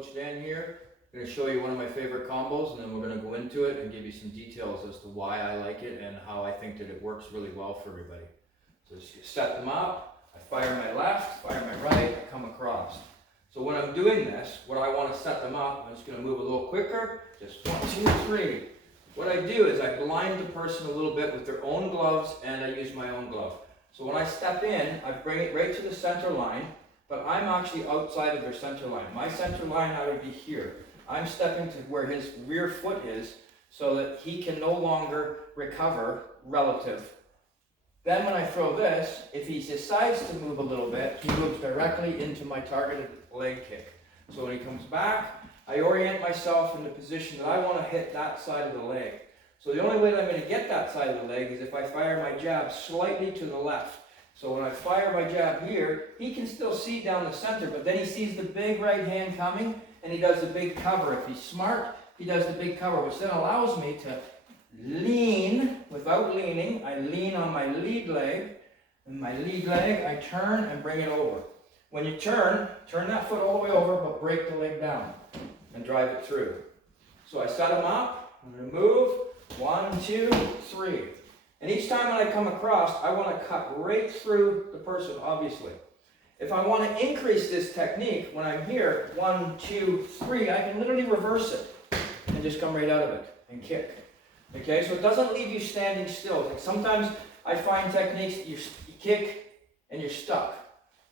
Coach Dan here. I'm going to show you one of my favorite combos, and then we're going to go into it and give you some details as to why I like it and how I think that it works really well for everybody. So just set them up. I fire my left, fire my right, I come across. So when I'm doing this, what I want to set them up, I'm just going to move a little quicker. Just 1, 2, 3. What I do is I blind the person a little bit with their own gloves, and I use my own glove. So when I step in, I bring it right to the center line, but I'm actually outside of their center line. My center line I would be here. I'm stepping to where his rear foot is so that he can no longer recover relative. Then when I throw this, if he decides to move a little bit, he moves directly into my targeted leg kick. So when he comes back, I orient myself in the position that I want to hit that side of the leg. So the only way that I'm going to get that side of the leg is if I fire my jab slightly to the left. So when I fire my jab here, he can still see down the center, but then he sees the big right hand coming, and he does the big cover. If he's smart, he does the big cover, which then allows me to lean without leaning. I lean on my lead leg, and my lead leg, I turn and bring it over. When you turn that foot all the way over, but break the leg down and drive it through. So I set him up, I'm going to move, 1, 2, 3. And each time when I come across, I want to cut right through the person, obviously. If I want to increase this technique, when I'm here, 1, 2, 3, I can literally reverse it and just come right out of it and kick. Okay, so it doesn't leave you standing still. Like sometimes I find techniques that you kick and you're stuck.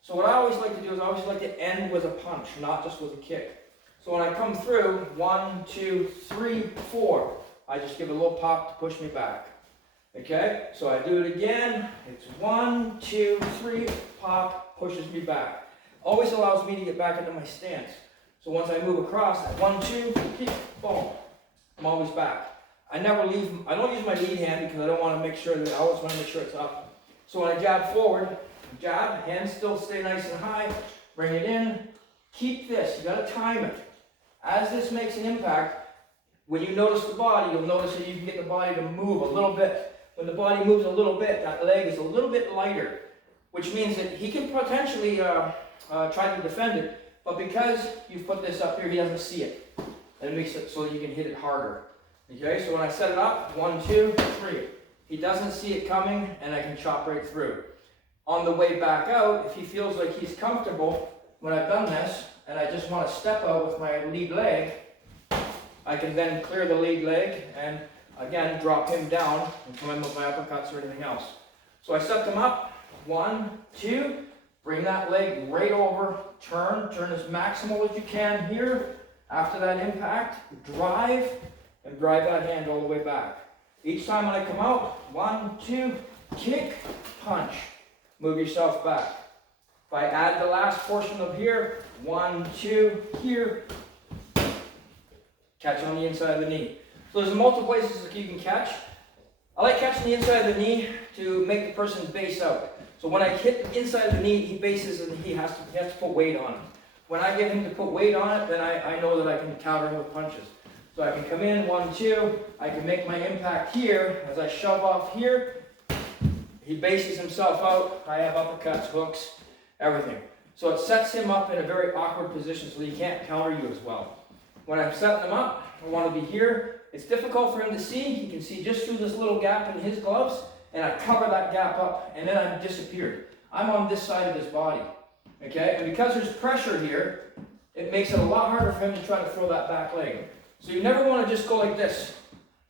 So what I always like to do is I always like to end with a punch, not just with a kick. So when I come through, 1, 2, 3, 4, I just give a little pop to push me back. Okay, so I do it again. It's 1, 2, 3, pop, pushes me back. Always allows me to get back into my stance. So once I move across, 1, 2, kick, boom, I'm always back. I don't use my lead hand because I don't want to make sure that, I always want to make sure it's up. So when I jab forward, jab, hands still stay nice and high, bring it in, keep this, you got to time it. As this makes an impact, when you notice the body, you'll notice that you can get the body to move a little bit. When the body moves a little bit, that leg is a little bit lighter, which means that he can potentially try to defend it, but because you put this up here, he doesn't see it. And it makes it so that you can hit it harder. Okay, so when I set it up, 1, 2, 3. He doesn't see it coming, and I can chop right through. On the way back out, if he feels like he's comfortable, when I've done this, and I just want to step out with my lead leg, I can then clear the lead leg and again drop him down and come in with my uppercuts or anything else. So I set them up, 1, 2, bring that leg right over, turn as maximal as you can here. After that impact, drive, and drive that hand all the way back. Each time when I come out, 1, 2, kick, punch, move yourself back. If I add the last portion of here, 1, 2, here, catch on the inside of the knee. So there's multiple places that you can catch. I like catching the inside of the knee to make the person base out. So when I hit the inside of the knee, he bases and he has to put weight on it. When I get him to put weight on it, then I know that I can counter him with punches. So I can come in, 1, 2, I can make my impact here. As I shove off here, he bases himself out. I have uppercuts, hooks, everything. So it sets him up in a very awkward position so that he can't counter you as well. When I'm setting him up, I want to be here. It's difficult for him to see. He can see just through this little gap in his gloves, and I cover that gap up, and then I'm disappeared. I'm on this side of his body. Okay? And because there's pressure here, it makes it a lot harder for him to try to throw that back leg. So you never want to just go like this.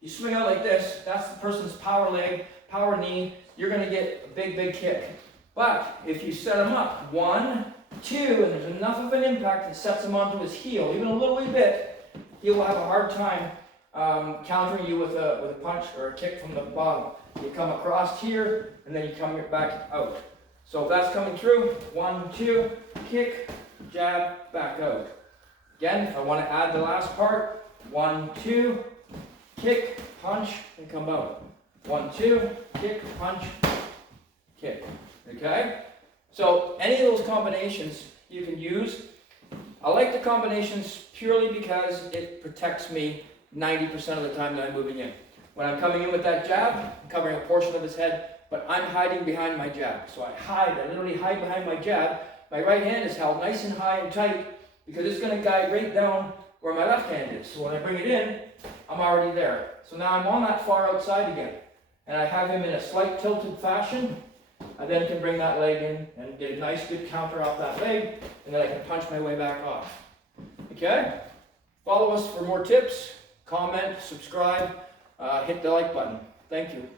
You swing out like this, that's the person's power leg, power knee, you're going to get a big, big kick. But if you set him up, 1, 2, and there's enough of an impact that sets him onto his heel, even a little wee bit, he will have a hard time countering you with a punch or a kick from the bottom. You come across here, and then you come back out. So if that's coming through, 1, 2, kick, jab, back out. Again, if I want to add the last part, 1, 2, kick, punch, and come out. 1, 2, kick, punch, kick. Okay? So any of those combinations you can use. I like the combinations purely because it protects me 90% of the time that I'm moving in. When I'm coming in with that jab, I'm covering a portion of his head, but I'm hiding behind my jab. So I literally hide behind my jab. My right hand is held nice and high and tight. because it's going to guide right down where my left hand is. So when I bring it in, I'm already there. So now I'm on that far outside again. And I have him in a slight tilted fashion. I then can bring that leg in and get a nice good counter off that leg, and then I can punch my way back off. Okay? Follow us for more tips, comment, subscribe, hit the like button. Thank you.